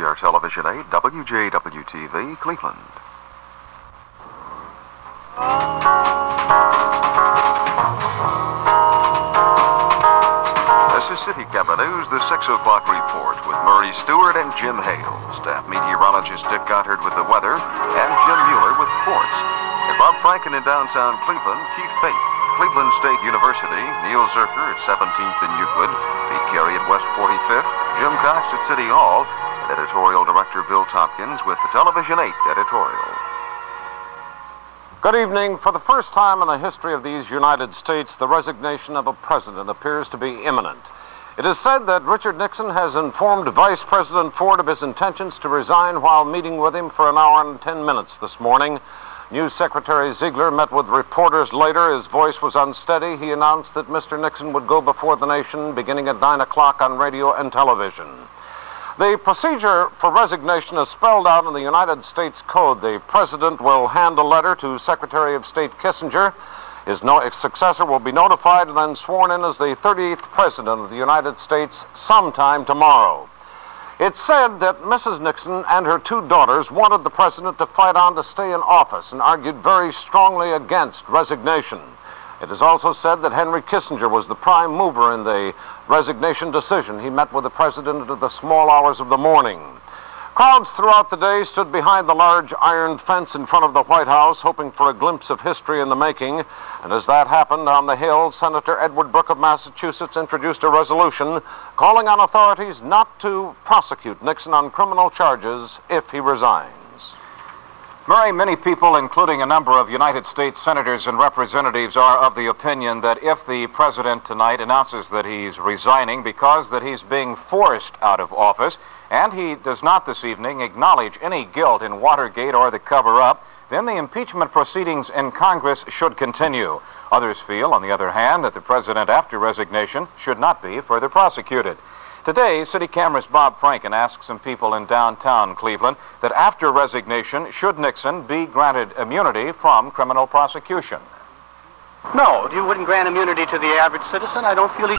We are Television 8, WJW-TV, Cleveland. This is City Camera News, the 6 o'clock report with Murray Stewart and Jim Hale. Staff meteorologist Dick Goddard with the weather and Jim Mueller with sports. And Bob Franken in downtown Cleveland, Keith Pate, Cleveland State University, Neil Zerker at 17th and Euclid, Pete Carey at West 45th, Jim Cox at City Hall, and editorial director Bill Tompkins with the Television 8 editorial. Good evening. For the first time in the history of these United States, the resignation of a president appears to be imminent. It is said that Richard Nixon has informed Vice President Ford of his intentions to resign while meeting with him for an hour and 10 minutes this morning. News Secretary Ziegler met with reporters later. His voice was unsteady. He announced that Mr. Nixon would go before the nation beginning at 9 o'clock on radio and television. The procedure for resignation is spelled out in the United States Code. The President will hand a letter to Secretary of State Kissinger. His successor will be notified and then sworn in as the 38th President of the United States sometime tomorrow. It's said that Mrs. Nixon and her two daughters wanted the President to fight on to stay in office and argued very strongly against resignation. It is also said that Henry Kissinger was the prime mover in the resignation decision. He met with the President at the small hours of the morning. Crowds throughout the day stood behind the large iron fence in front of the White House, hoping for a glimpse of history in the making. And as that happened on the Hill, Senator Edward Brooke of Massachusetts introduced a resolution calling on authorities not to prosecute Nixon on criminal charges if he resigns. Murray, many people, including a number of United States senators and representatives, are of the opinion that if the president tonight announces that he's resigning because that he's being forced out of office, and he does not this evening acknowledge any guilt in Watergate or the cover-up, then the impeachment proceedings in Congress should continue. Others feel, on the other hand, that the president, after resignation, should not be further prosecuted. Today, City Camera's Bob Franken asked some people in downtown Cleveland that after resignation, should Nixon be granted immunity from criminal prosecution? No, you wouldn't grant immunity to the average citizen. I don't feel he